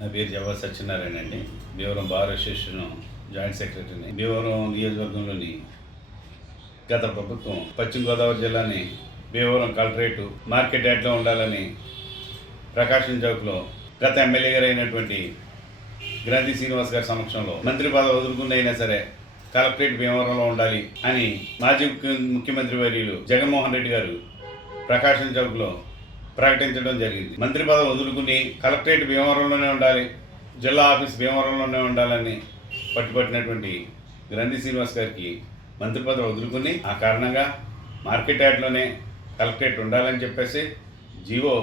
నా పేరు జవహర్ సత్యనారాయణ అండి. భీవరం బార్ అసోసియేషన్ జాయింట్ సెక్రటరీని. భీవరం నియోజకవర్గంలోని గత ప్రభుత్వం పశ్చిమ గోదావరి జిల్లాని భీమవరం కలెక్టరేటు మార్కెట్ యార్డ్లో ఉండాలని ప్రకాశం చౌక్లో గత ఎమ్మెల్యే గారు అయినటువంటి గ్రంథి శ్రీనివాస్ గారి సమక్షంలో మంత్రి పదవి వదులుకుని అయినా సరే కలెక్టరేట్ భీమవరంలో ఉండాలి అని మాజీ ముఖ్యమంత్రి వర్యులు జగన్మోహన్ రెడ్డి గారు ప్రకాశం చౌక్లో ప్రకటించడం జరిగింది. మంత్రి పదవి వదులుకుని కలెక్టరేట్ భీమవరంలోనే ఉండాలి జిల్లా ఆఫీస్ భీమవరంలోనే ఉండాలని పట్టుబట్టినటువంటి గ్రంథి శ్రీనివాస్ గారికి మంత్రి పదవి వదులుకుని ఆ కారణంగా మార్కెట్ యార్డ్లోనే కలెక్టరేట్ ఉండాలని చెప్పేసి GO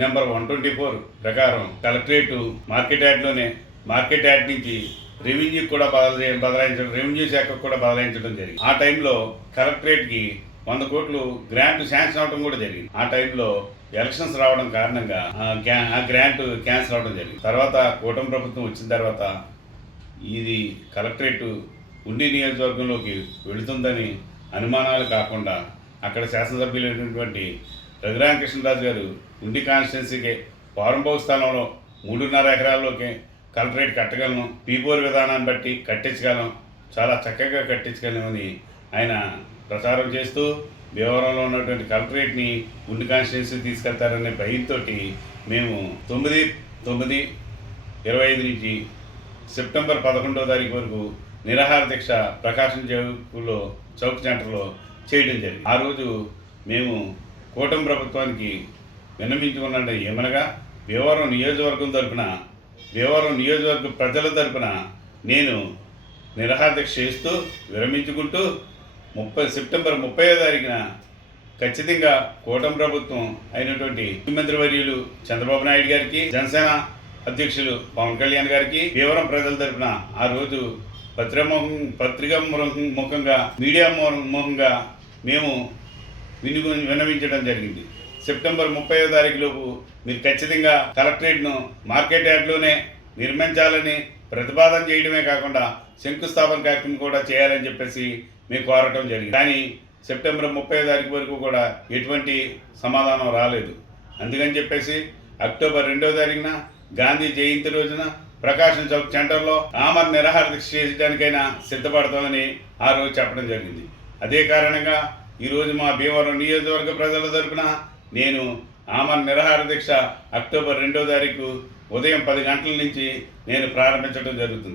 number one twenty four ప్రకారం కలెక్టరేట్ మార్కెట్ యార్డ్లోనే మార్కెట్ యార్డ్ నుంచి రెవెన్యూ కూడా బదల బదలాయించడం రెవెన్యూ శాఖకు కూడా బదలాయించడం జరిగింది. ఆ టైంలో కలెక్టరేట్కి వంద కోట్లు గ్రాంట్ శాంక్షన్ అవడం కూడా జరిగింది. ఆ టైంలో ఎలక్షన్స్ రావడం కారణంగా ఆ ఆ గ్రాంట్ క్యాన్సిల్ అవడం జరిగింది. తర్వాత కూటమి ప్రభుత్వం వచ్చిన తర్వాత ఇది కలెక్టరేట్ ఉండి నియోజకవర్గంలోకి వెళుతుందని అనుమానాలు కాకుండా అక్కడ శాసనసభ్యులైనటువంటి రఘురామకృష్ణరాజు గారు ఉండి కాన్స్టిట్యున్సీకి పారంభోగ స్థానంలో మూడున్నర ఎకరాల్లోకి కలెక్టరేట్ కట్టగలను పీపోర్ విధానాన్ని బట్టి కట్టించగలం చాలా చక్కగా కట్టించగలమని ఆయన ప్రచారం చేస్తూ భీమవరంలో ఉన్నటువంటి కలెక్టరేట్ని ఉండి కాన్స్టిట్యున్సీ తీసుకెళ్తారనే భయంతో మేము తొమ్మిది తొమ్మిది ఇరవై ఐదు నుంచి సెప్టెంబర్ పదకొండవ తారీఖు వరకు నిరాహార దీక్ష ప్రకాశం చౌక్లో చౌక్ సెంటర్లో చేయడం జరిగింది. ఆ రోజు మేము కూటమి ప్రభుత్వానికి విన్నవించుకున్నట్టు ఏమనగా భీమవరం నియోజకవర్గం తరపున భీమవరం నియోజకవర్గ ప్రజల తరపున నేను నిరాహార దీక్ష చేస్తూ విరమించుకుంటూ ముప్పై సెప్టెంబర్ ముప్పై తారీఖున ఖచ్చితంగా కూటమి ప్రభుత్వం అయినటువంటి ముఖ్యమంత్రి వర్యులు చంద్రబాబు నాయుడు గారికి జనసేన అధ్యక్షులు పవన్ కళ్యాణ్ గారికి వివరం ప్రజల తరఫున ఆ రోజు పత్రిముఖం పత్రికా ముఖం- ముఖంగా మీడియా ముఖంగా మేము విని విన్నవించడం జరిగింది. సెప్టెంబర్ ముప్పై తారీఖులోపు మీరు ఖచ్చితంగా కలెక్టరేట్ను మార్కెట్ యార్డ్లోనే నిర్మించాలని ప్రతిపాదన చేయడమే కాకుండా శంకుస్థాపన కార్యక్రమం కూడా చేయాలని చెప్పేసి మేము కోరటం జరిగింది. కానీ సెప్టెంబర్ ముప్పై తారీఖు వరకు కూడా ఎటువంటి సమాధానం రాలేదు. అందుకని చెప్పేసి అక్టోబర్ రెండో తారీఖున గాంధీ జయంతి రోజున ప్రకాశం చౌక్ సెంటర్లో ఆమర్ నిరాహార దీక్ష చేయడానికైనా సిద్ధపడతామని ఆ రోజు చెప్పడం జరిగింది. అదే కారణంగా ఈరోజు మా భీమవరం నియోజకవర్గ ప్రజల తరపున నేను ఆమర్ నిరాహార దీక్ష అక్టోబర్ రెండో తారీఖు ఉదయం పది గంటల నుంచి నేను ప్రారంభించడం జరుగుతుంది.